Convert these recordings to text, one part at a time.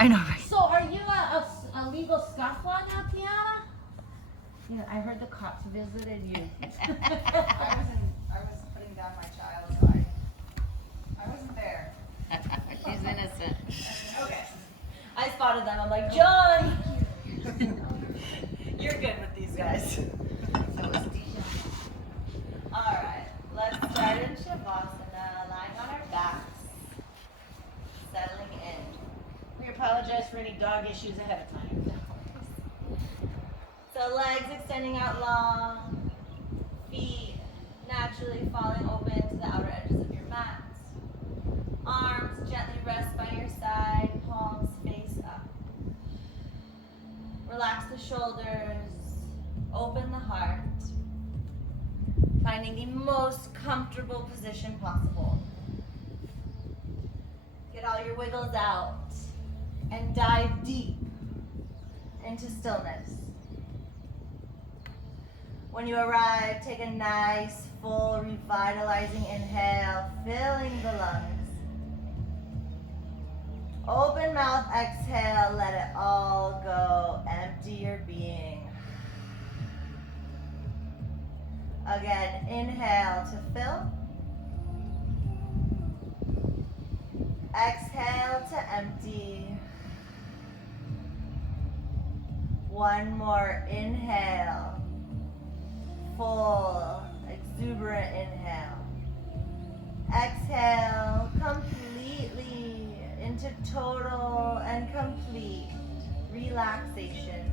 I know, right? So are you a legal scofflaw now, Tiana? Yeah, I heard the cops visited you. I was putting down my child, so I wasn't there. She's innocent. Okay. I spotted them. I'm like, John! You're good with these guys. Alright, let's start in Shavasana, lying on our backs, settling in. We apologize for any dog issues ahead of time. So legs extending out long, feet naturally falling open to the outer edges of your mat. Arms gently rest by your side, palms face up. Relax the shoulders, open the heart, finding the most comfortable position possible. Get all your wiggles out and dive deep into stillness. When you arrive, take a nice, full, revitalizing inhale, filling the lungs. Open mouth, exhale, let it all go. Empty your being. Again, inhale to fill. Exhale to empty. One more inhale. Full, exuberant inhale. Exhale completely into total and complete relaxation.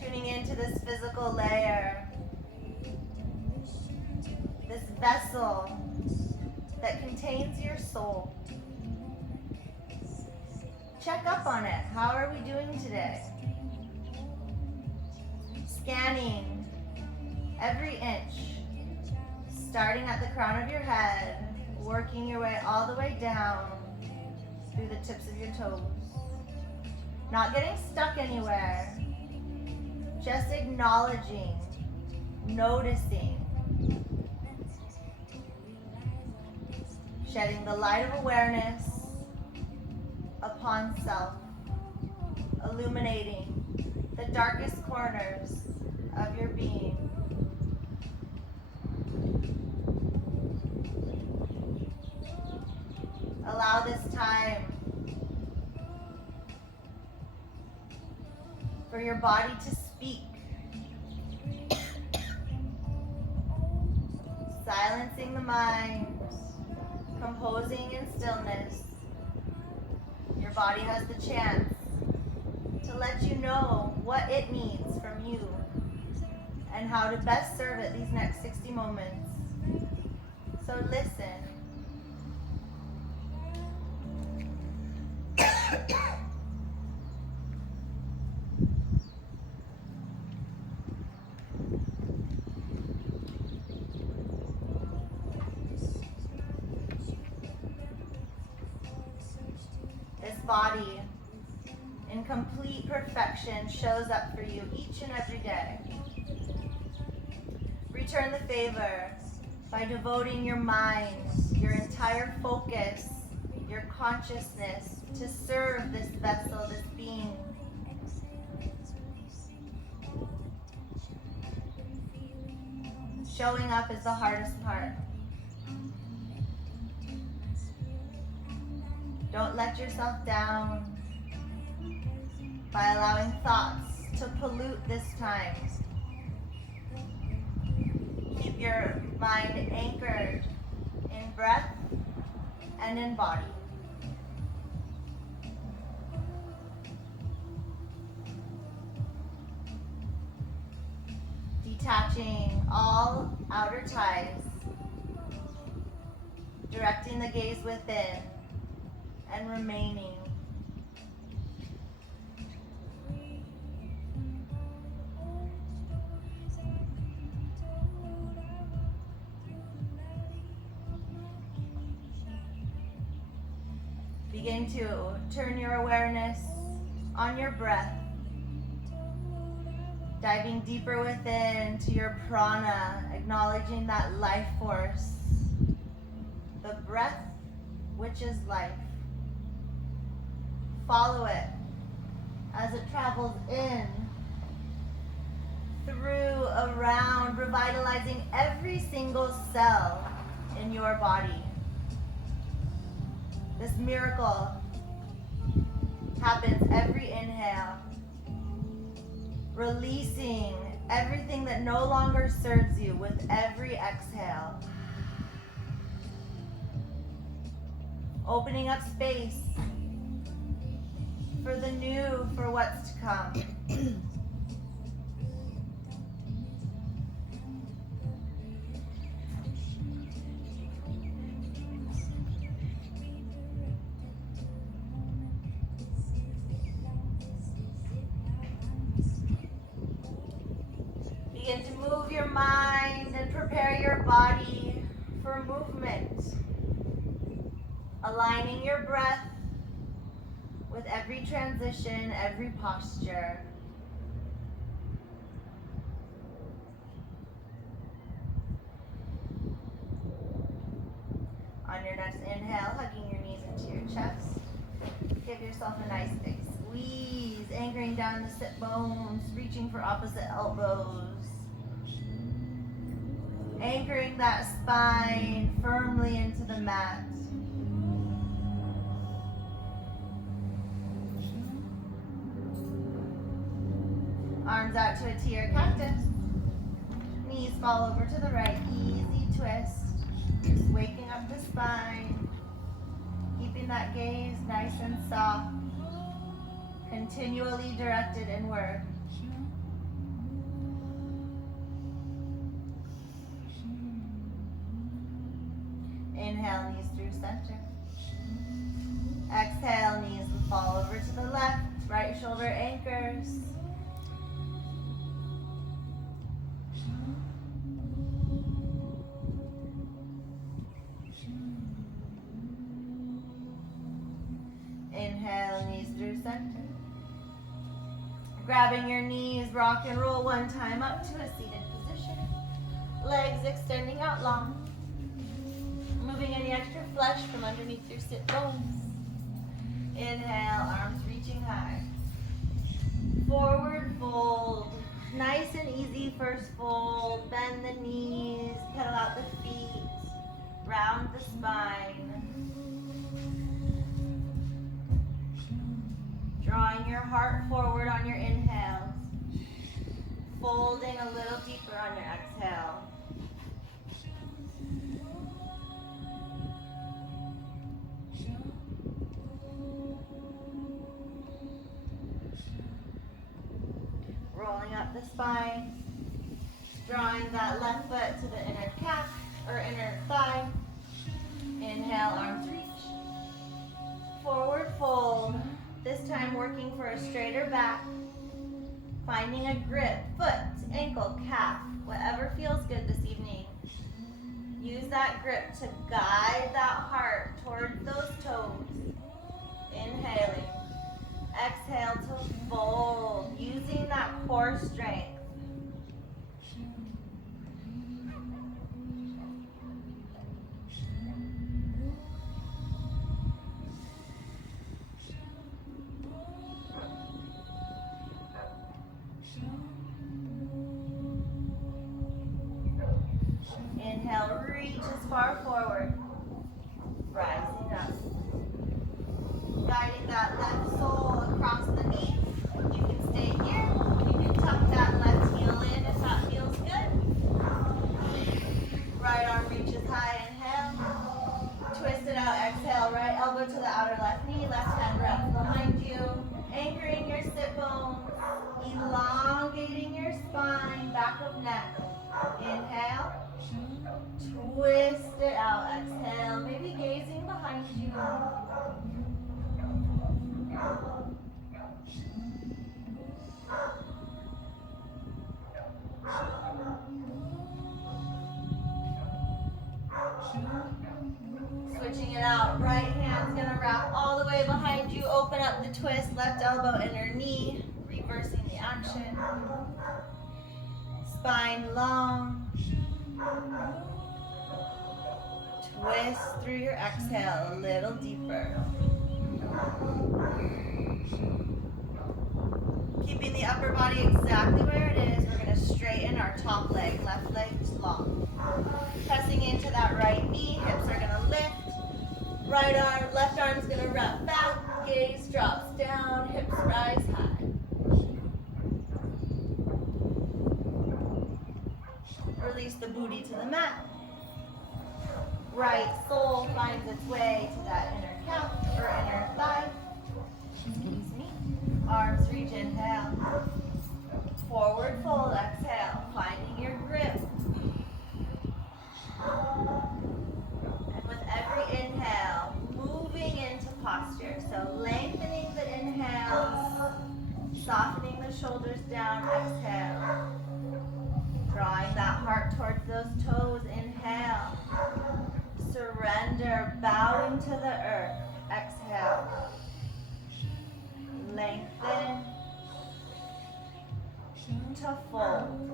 Tuning into this physical layer, this vessel that contains your soul. Check up on it. How are we doing today? Scanning every inch, starting at the crown of your head, working your way all the way down through the tips of your toes. Not getting stuck anywhere, just acknowledging, noticing, shedding the light of awareness upon self, illuminating the darkest corners of your being. Allow this time for your body to speak, silencing the mind, composing in stillness. Your body has the chance to let you know what it needs from you and how to best serve it these next 60 moments. So listen. This body in complete perfection shows up for you each and every day. Return the favor by devoting your mind, your entire focus, your consciousness to serve this vessel, this being. Showing up is the hardest part. Don't let yourself down by allowing thoughts to pollute this time. Keep your mind anchored in breath and in body. Detaching all outer ties, directing the gaze within, and remaining. Begin to turn your awareness on your breath, diving deeper within to your prana, acknowledging that life force, the breath which is life. Follow it as it travels in, through, around, revitalizing every single cell in your body. This miracle happens every inhale, releasing everything that no longer serves you with every exhale. Opening up space for the new, for what's to come. Begin to move your mind and prepare your body for movement. Aligning your breath with every transition, every posture. On your next inhale, hugging your knees into your chest. Give yourself a nice big squeeze, anchoring down the sit bones, reaching for opposite elbows. Anchoring that spine firmly into the mat. Arms out to a T or cactus. Knees fall over to the right. Easy twist. Just waking up the spine. Keeping that gaze nice and soft. Continually directed inward. Inhale, knees through center. Exhale, knees will fall over to the left. Right shoulder anchors. Inhale, knees through center. Grabbing your knees, rock and roll one time up to a seated position. Legs extending out long. Moving any extra flesh from underneath your sit bones. Inhale, arms reaching high. Forward fold. Nice and easy first fold. Bend the knees, pedal out the feet. Round the spine. Drawing your heart forward on your inhales. Folding a little deeper on your exhale. Rolling up the spine, drawing that left foot to the inner calf or inner thigh. Inhale, arms reach. Forward fold, this time working for a straighter back. Finding a grip, foot, ankle, calf, whatever feels good this evening. Use that grip to guide that heart towards those toes. Inhaling. Exhale to fold, using that core strength. Inhale, reach as far forward. Rising up. Guiding that left sole across the knee. You can stay here. You can tuck that left heel in if that feels good. Right arm reaches high, inhale. Twist it out, exhale. Right elbow to the outer left knee. Left hand wrapped behind you. Anchoring your sit bones. Elongating your spine, back of neck. Inhale. Twist it out, exhale. Maybe gazing behind you. Switching it out, right hand's gonna wrap all the way behind you. Open up the twist, left elbow, inner knee. Reversing the action. Spine long. Twist through your exhale a little deeper. Keeping the upper body exactly where it is, we're going to straighten our top leg, left leg long. Pressing into that right knee, hips are going to lift. Right arm, left arm's going to wrap back, gaze drops down, hips rise high. Release the booty to the mat. Right sole finds its way to that inner calf or inner thigh. Excuse me. Arms reach, inhale. Forward fold, exhale. Finding your grip. And with every inhale, moving into posture. So lengthening the inhales, softening the shoulders down, exhale. Drawing that heart towards those toes, inhale. Surrender, bowing to the earth, exhale. Lengthen to fold.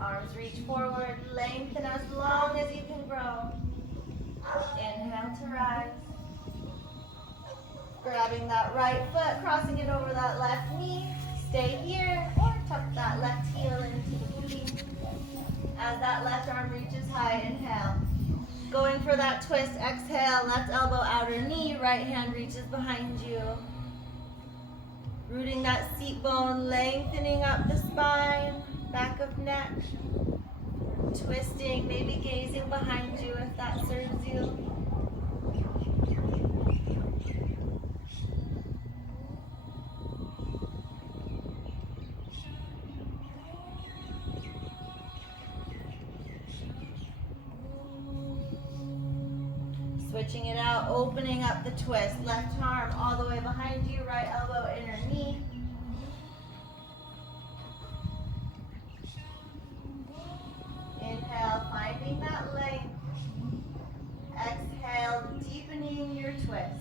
Arms reach forward, lengthen as long as you can grow. Inhale to rise. Grabbing that right foot, crossing it over that left knee. Stay here or tuck that left heel into the booty. As that left arm reaches high, inhale. Going for that twist, exhale, left elbow, outer knee, right hand reaches behind you. Rooting that seat bone, lengthening up the spine, back of neck. Twisting, maybe gazing behind you if that serves you. Switching it out, opening up the twist. Left arm all the way behind you, right elbow, inner knee. Inhale, finding that length. Exhale, deepening your twist.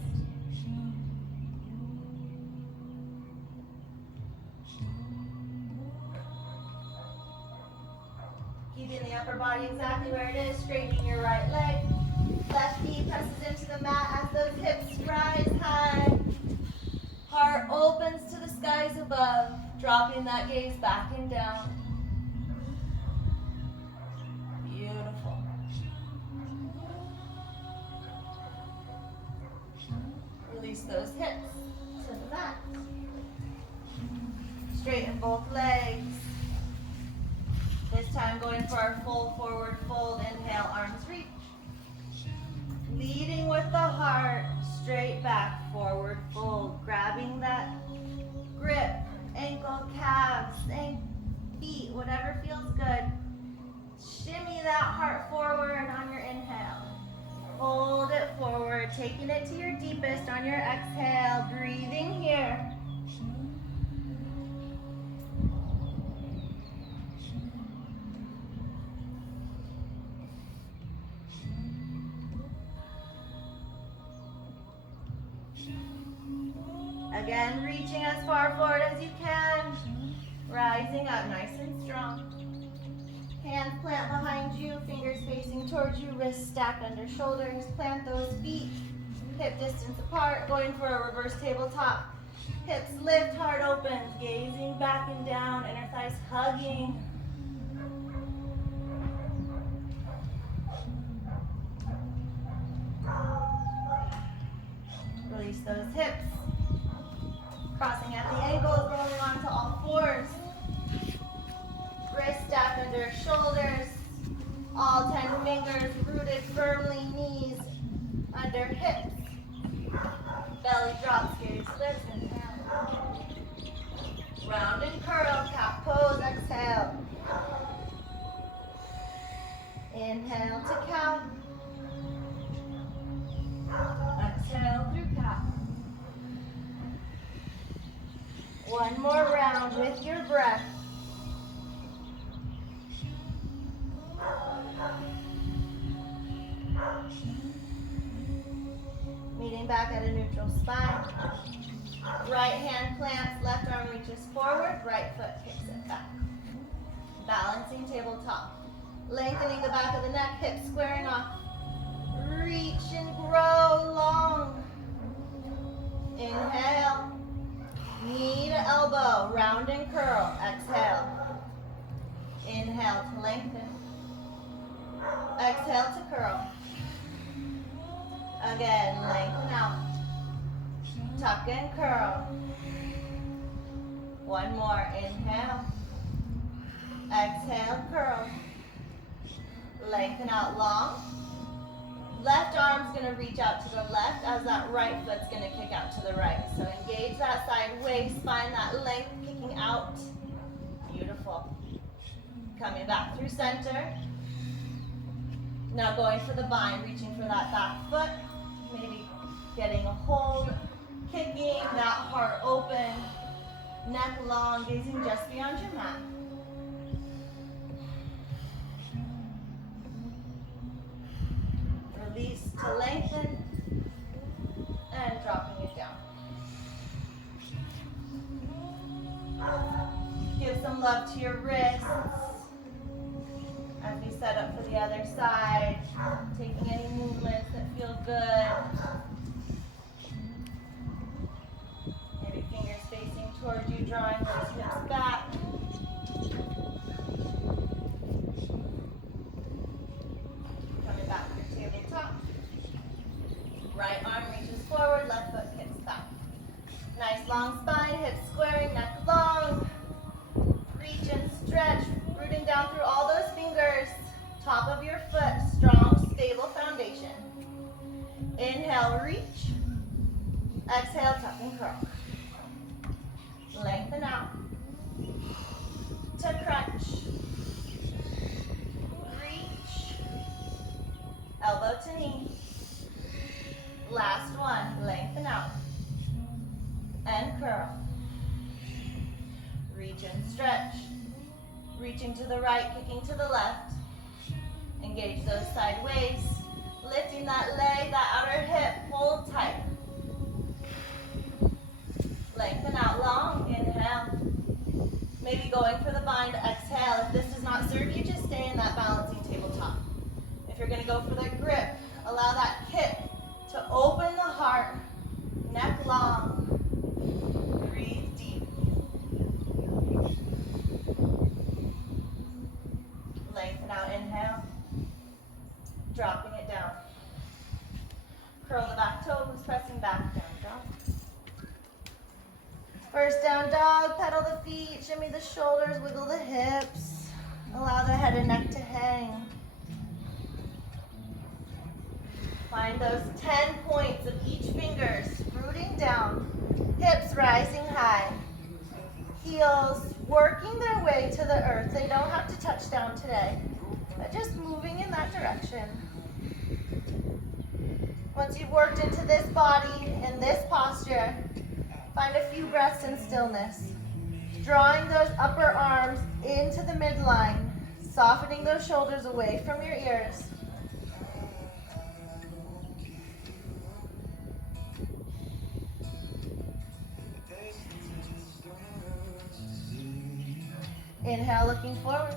Keeping the upper body exactly where it is, straightening your right leg. Left knee presses into the mat as those hips rise high. Heart opens to the skies above, dropping that gaze back and down. Beautiful. Release those hips to the mat. Straighten both legs. This time going for our full forward fold. Inhale, arms reach. Leading with the heart, straight back, forward fold. Grabbing that grip, ankle, calves, feet, whatever feels good. Shimmy that heart forward on your inhale. Hold it forward, taking it to your deepest on your exhale. Breathing here. Again, reaching as far forward as you can. Rising up nice and strong. Hands plant behind you, fingers facing towards you, wrists stacked under shoulders. Plant those feet, hip distance apart, going for a reverse tabletop. Hips lift, heart opens, gazing back and down, inner thighs hugging. Release those hips. Crossing at the ankles, rolling onto all fours. Wrists stacked under shoulders. All 10 fingers rooted firmly, knees under hips. Belly drops, gaze lifts, inhale. Round and curl, cat pose, exhale. Inhale to cow. Exhale through cow. One more round with your breath. Meeting back at a neutral spine. Right hand plants, left arm reaches forward, right foot kicks it back. Balancing tabletop. Lengthening the back of the neck, hips squaring off. Reach and grow long. Inhale. Knee to elbow, round and curl. Exhale. Inhale to lengthen. Exhale to curl. Again, lengthen out. Tuck and curl. One more. Inhale. Exhale, curl. Lengthen out long. Left arm's going to reach out to the left as that right foot's going to kick out to the right. So engage that side waist, find that length kicking out. Beautiful. Coming back through center. Now going for the bind, reaching for that back foot. Maybe getting a hold, kicking that heart open, neck long, gazing just beyond your mat. Release to lengthen and dropping it down. Give some love to your wrists as we set up for the other side, taking any movements that feel good. Maybe fingers facing towards you, drawing those hips back. Coming back to your tabletop. Right arm reaches forward, left foot kicks back. Nice long spine, hips squaring, neck long. Reach and stretch, rooting down through all those fingers. Top of your foot, strong, stable foundation. Inhale, reach. Exhale, tuck and curl. Lengthen out. To crunch. Reach. Elbow to knee. Last one, lengthen out. And curl. Reach and stretch. Reaching to the right, kicking to the left. Engage those side waists. Lifting that leg, that outer hip, hold tight. Lengthen out long, inhale. Maybe going for the bind, exhale. If this does not serve you, just stay in that balancing tabletop. If you're gonna go for the grip, allow that kick to open the heart, neck long. Breathe deep. Lengthen out, inhale. Dropping it down. Curl the back toes, pressing back, down dog. First down dog, pedal the feet, shimmy the shoulders, wiggle the hips. Allow the head and neck to hang. Find those 10 points of each fingers, rooting down, hips rising high. Heels working their way to the earth. They don't have to touch down today, but just moving in that direction. Once you've worked into this body and this posture, find a few breaths in stillness. Drawing those upper arms into the midline, softening those shoulders away from your ears. Inhale, looking forward.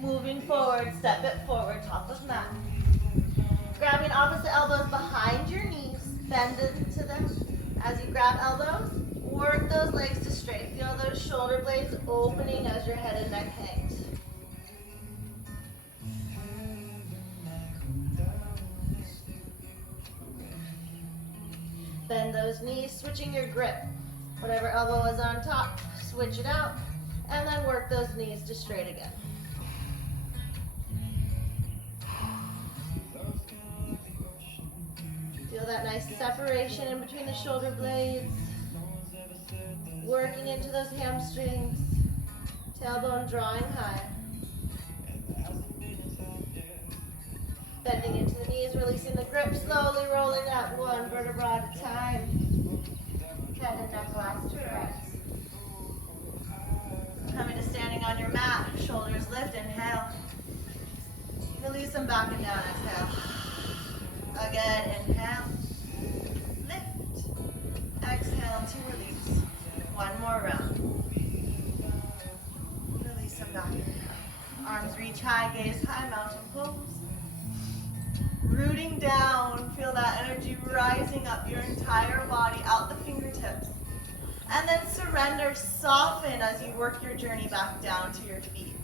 Moving forward, step it forward, top of mat. Grabbing opposite elbows behind your knees, bend into them. As you grab elbows, work those legs to straight. Feel those shoulder blades opening as your head and neck hangs. Bend those knees, switching your grip. Whatever elbow is on top, switch it out, and then work those knees to straight again. Feel that nice separation in between the shoulder blades. Working into those hamstrings. Tailbone drawing high. Bending into the knees, releasing the grip, slowly rolling up one vertebra at a time. Head and neck last two breaths. Coming to standing on your mat, shoulders lift, inhale. Release them back and down, exhale. reach high, gaze high, mountain pose. Rooting down, feel that energy rising up your entire body, out the fingertips. And then surrender, soften as you work your journey back down to your feet.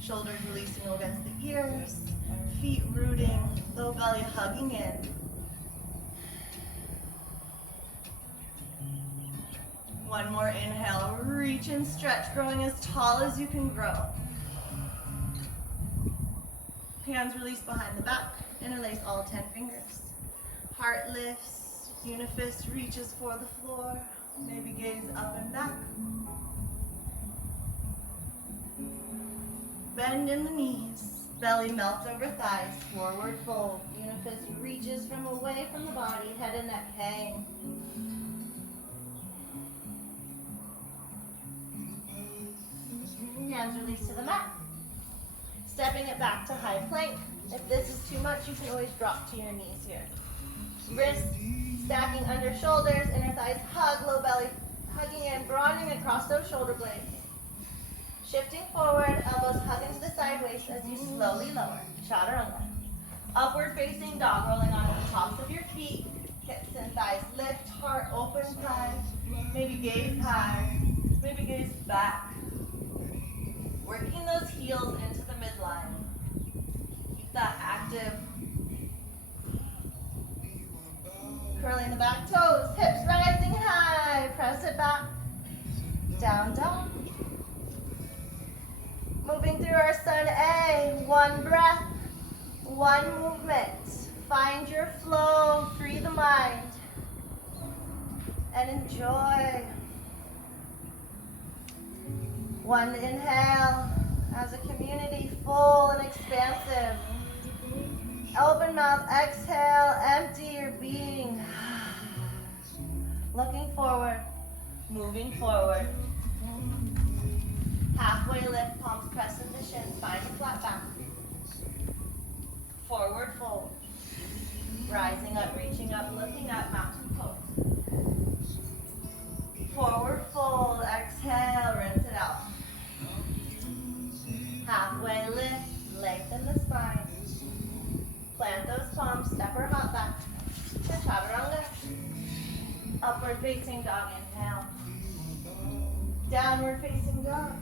Shoulders releasing against the ears, feet rooting, low belly hugging in. One more inhale, reach and stretch, growing as tall as you can grow. Hands release behind the back, interlace all 10 fingers. Heart lifts, unifice reaches for the floor. Maybe gaze up and back. Bend in the knees, belly melts over thighs, forward fold. Unifice reaches from away from the body, head and neck hang. Hands release to the mat. Stepping it back to high plank. If this is too much, you can always drop to your knees here. Wrists stacking under shoulders, inner thighs hug, low belly hugging in, broadening across those shoulder blades. Shifting forward, elbows hug into the side waist as you slowly lower. Chaturanga. Upward facing dog, rolling onto the tops of your feet. Hips and thighs lift, heart opens high. Maybe gaze high, maybe gaze back. Working those heels into the midline. Keep that active. Curling the back toes, hips rising high. Press it back. Down dog. Moving through our Sun A. One breath, one movement. Find your flow, free the mind, and enjoy. One inhale as a community, full and expansive. Open mouth, exhale, empty your being. Looking forward, moving forward. Halfway lift, palms press into shins, find a flat back. Forward fold. Rising up, reaching up, looking up, mountain pose. Forward fold, exhale, rinse it out. Halfway lift, lengthen the spine. Plant those palms, step or hop back to chaturanga. Upward facing dog, inhale. Downward facing dog.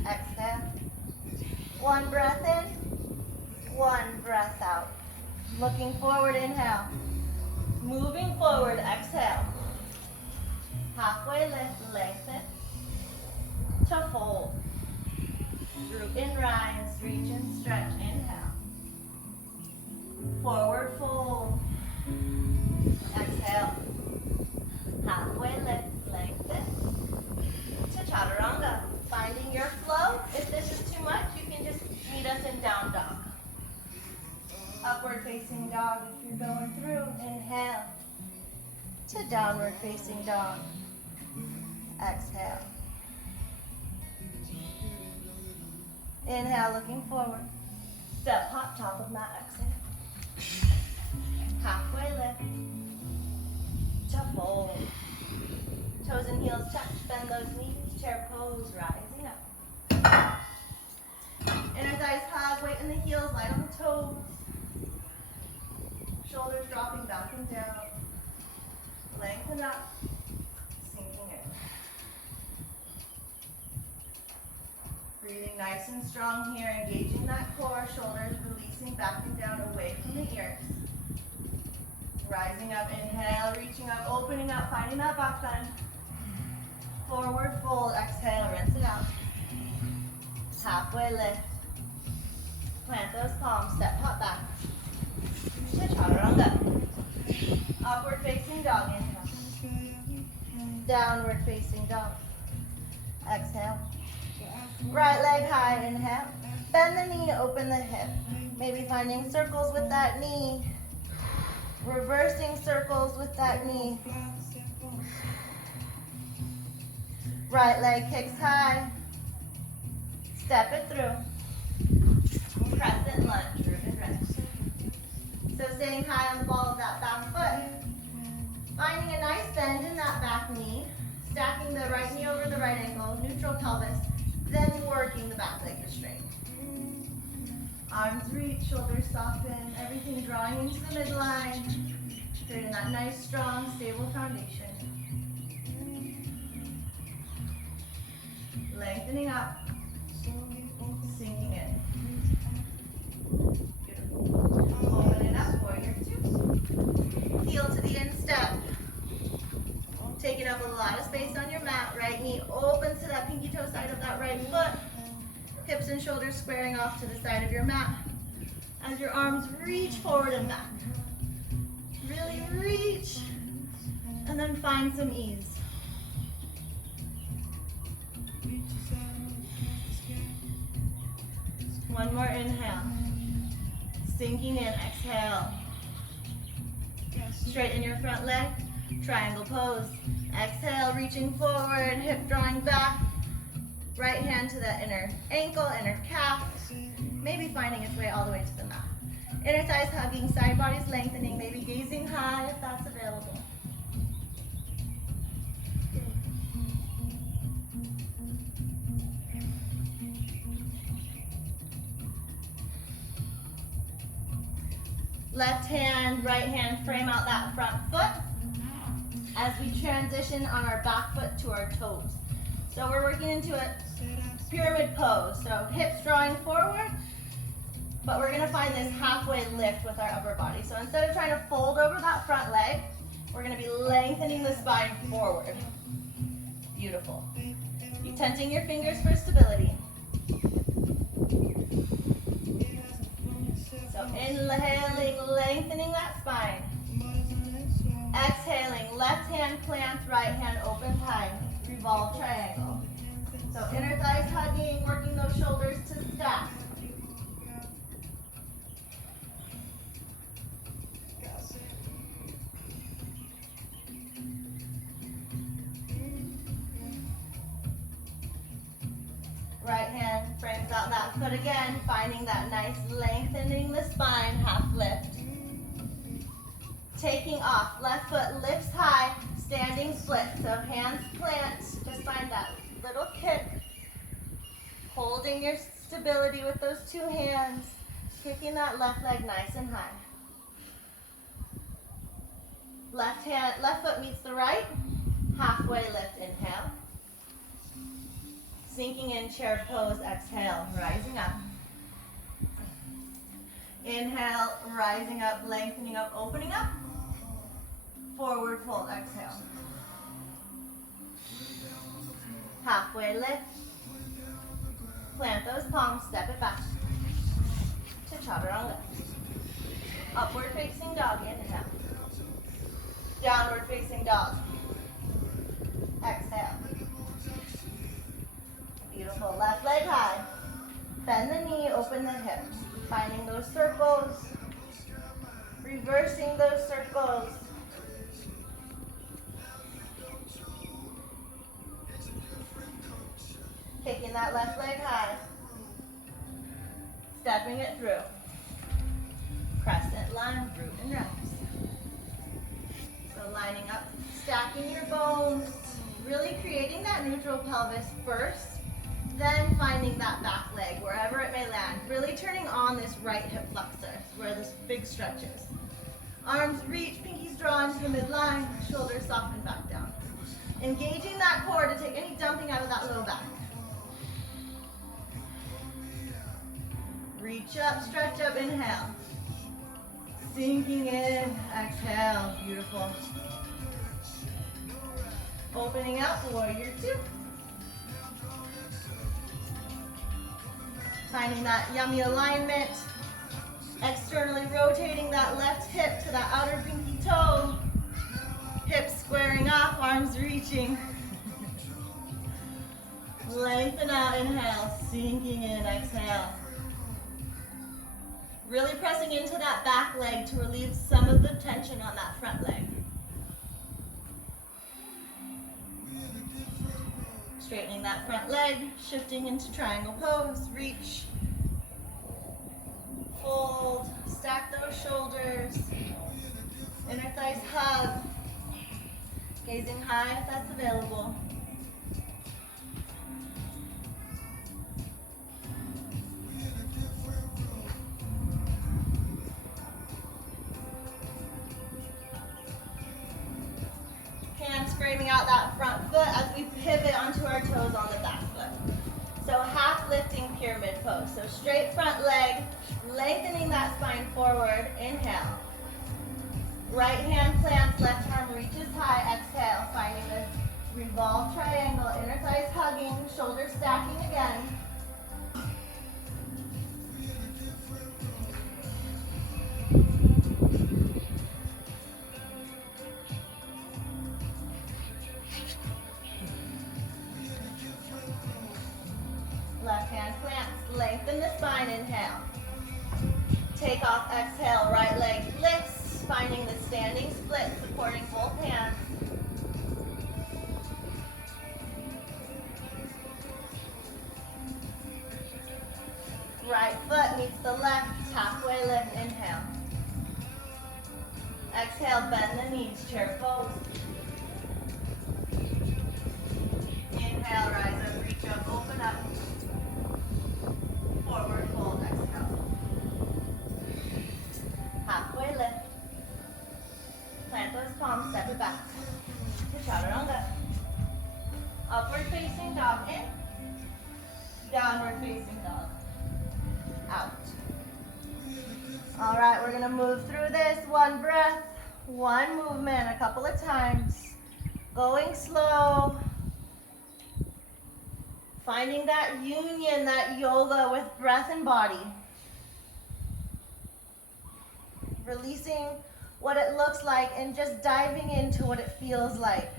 Exhale. One breath in, one breath out. Looking forward, inhale. Moving forward, exhale. Halfway lift, lengthen to fold. Root and rise, reach and stretch, inhale. Forward fold. Exhale. Halfway lift, lengthen to chaturanga. Finding your flow. If this is too much, you can just meet us in down dog. Upward facing dog if you're going through. Inhale to downward facing dog. Exhale. Inhale, looking forward. Step, hop, top of mat, exhale. Halfway lift to fold. Toes and heels touch, bend those knees, chair pose, rising up. Inner thighs hug, weight in the heels, light on the toes. Shoulders dropping back and down. Lengthen up, sinking in. Breathing nice and strong here, engaging that core, shoulders releasing back and down away from the ears. Rising up, inhale, reaching up, opening up, finding that back bend. Forward fold, exhale, rinse it out. Halfway lift. Plant those palms, step, hop back. To chaturanga. Upward facing dog, inhale. Downward facing dog. Exhale. Right leg high, inhale. Bend the knee, open the hip. Maybe finding circles with that knee. Reversing circles with that knee. Right leg kicks high. Step it through. Crescent lunge, root and rest. So staying high on the ball of that back foot. Finding a nice bend in that back knee. Stacking the right knee over the right ankle, neutral pelvis. Then working the back leg to straight. Arms reach, shoulders soften, everything drawing into the midline, creating that nice, strong, stable foundation. Lengthening up, sinking in. Beautiful. Opening up, warrior two. Heel to the instep. Taking up a lot of space on your mat. Right knee opens to that pinky toe side of that right foot. Hips and shoulders squaring off to the side of your mat. As your arms reach forward and back. Really reach. And then find some ease. One more inhale. Sinking in, exhale. Straighten your front leg. Triangle pose. Exhale, reaching forward, hip drawing back. Right hand to that inner ankle, inner calf. Maybe finding its way all the way to the mat. Inner thighs hugging, side bodies lengthening, maybe gazing high if that's available. Left hand, right hand, frame out that front foot as we transition on our back foot to our toes. So we're working into a pyramid pose. So hips drawing forward, but we're gonna find this halfway lift with our upper body. So instead of trying to fold over that front leg, we're gonna be lengthening the spine forward. Beautiful. Keep tenting your fingers for stability. So inhaling, lengthening that spine. Exhaling, left hand plants, right hand opens high. Revolve triangle. So inner thighs hugging, working those shoulders to stack. Right hand frames out that foot again, finding that nice lengthening the spine, half lift. Taking off, left foot lifts high, standing split. So hands plant, just find that little kick. Holding your stability with those two hands, kicking that left leg nice and high. Left foot meets the right, halfway lift, inhale. Sinking in, chair pose, exhale, rising up. Inhale, rising up, lengthening up, opening up. Forward fold, exhale. Halfway lift. Plant those palms, step it back to chaturanga. Upward facing dog, inhale. Downward facing dog. Exhale. Beautiful, left leg high. Bend the knee, open the hips. Finding those circles. Reversing those circles. Kicking that left leg high. Stepping it through. Crescent lunge, root and rise. So lining up, stacking your bones, really creating that neutral pelvis first, then finding that back leg wherever it may land. Really turning on this right hip flexor where this big stretch is. Arms reach, pinkies draw into the midline, shoulders soften back down. Engaging that core to take any dumping out of that low back. Reach up, stretch up, inhale. Sinking in, exhale, beautiful. Opening up, warrior two. Finding that yummy alignment. Externally rotating that left hip to that outer pinky toe. Hips squaring off, arms reaching. Lengthen out, inhale, sinking in, exhale. Really pressing into that back leg to relieve some of the tension on that front leg. Straightening that front leg, shifting into triangle pose, reach, fold, stack those shoulders, inner thighs hug, gazing high if that's available. framing out that front foot as we pivot onto our toes on the back foot. So half lifting pyramid pose. So straight front leg, lengthening that spine forward. Inhale. Right hand plants, left arm reaches high. Exhale, finding this revolve triangle, inner thighs hugging, shoulders stacking again. Left hand plants, lengthen the spine, inhale. Take off, exhale, right leg lifts, finding the standing split, supporting both hands. Right foot meets the left, halfway lift, inhale. Exhale, bend the knees, chair pose. Inhale, rise up, reach up, open up. Forward fold, exhale. Halfway lift. Plant those palms, step it back. To chaturanga. Upward facing dog in. Downward facing dog out. All right, we're gonna move through this. One breath, one movement, a couple of times. Going slow. Finding that union, that yoga with breath and body. Releasing what it looks like and just diving into what it feels like.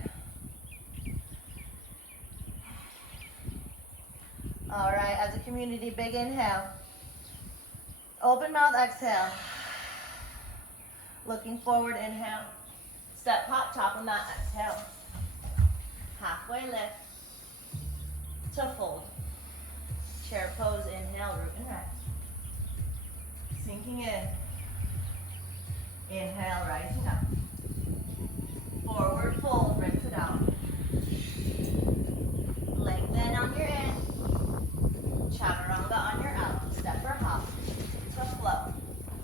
All right, as a community, big inhale. Open mouth, exhale. Looking forward, inhale. Step hop, top of mat, exhale. Halfway lift. To fold. Chair pose, inhale, root and rise. Sinking in. Inhale, rising up. Forward fold, rinse it out. Lengthen on your in. Chaturanga on your out. Step or hop. To flow.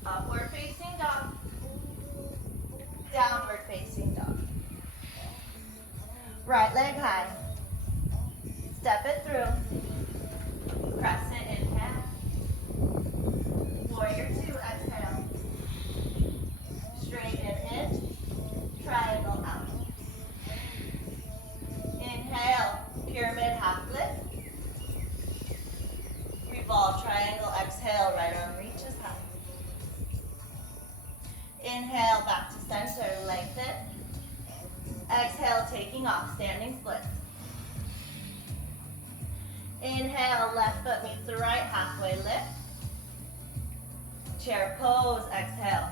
Upward facing dog. Downward facing dog. Right leg high. Step it through. Crescent, inhale. Warrior two, exhale. Straighten in. Triangle out. Inhale. Pyramid half lift. Revolve triangle, exhale. Right arm reaches high. Inhale, back to center, lengthen. Exhale, taking off, standing split. Inhale, left foot meets the right, halfway lift. Chair pose, exhale.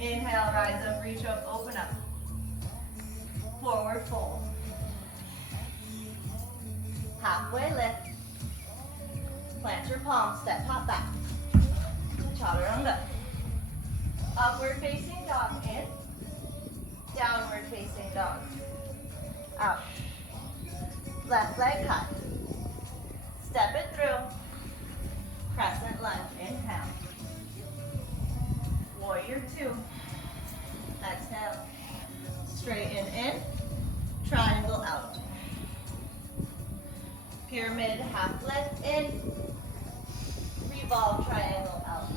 Inhale, rise up, reach up, open up. Forward fold. Halfway lift. Plant your palms, step hop back. Chaturanga. Upward facing dog, in. Downward facing dog, out. Left leg high. Step it through. Crescent lunge, inhale. Warrior two. Exhale. Straighten in. Triangle out. Pyramid half lift in. Revolve triangle out.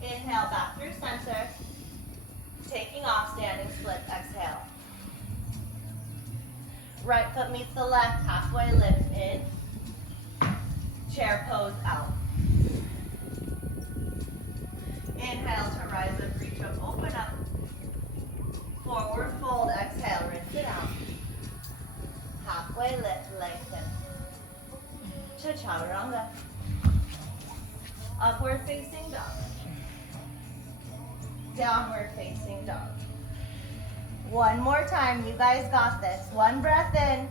Inhale back through center. Taking off, standing split, exhale. Right foot meets the left, halfway lift in. Chair pose out. Inhale to rise up, reach up, open up. Forward fold, exhale, rinse it out. Halfway lift, lengthen. To chaturanga. Upward facing dog. Downward facing dog. One more time, you guys got this. One breath in,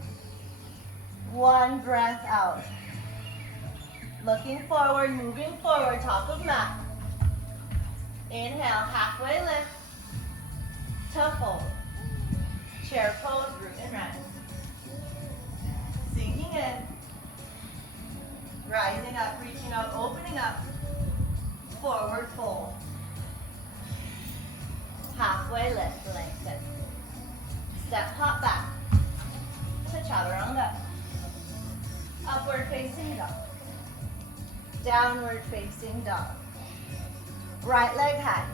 one breath out. Looking forward, moving forward, top of mat. Inhale, halfway lift. To fold. Chair pose, root and rise. Sinking in. Rising up, reaching out, opening up. Forward fold. halfway lift, lengthen. Step, hop back to chaturanga. Upward facing dog. Downward facing dog. Right leg high.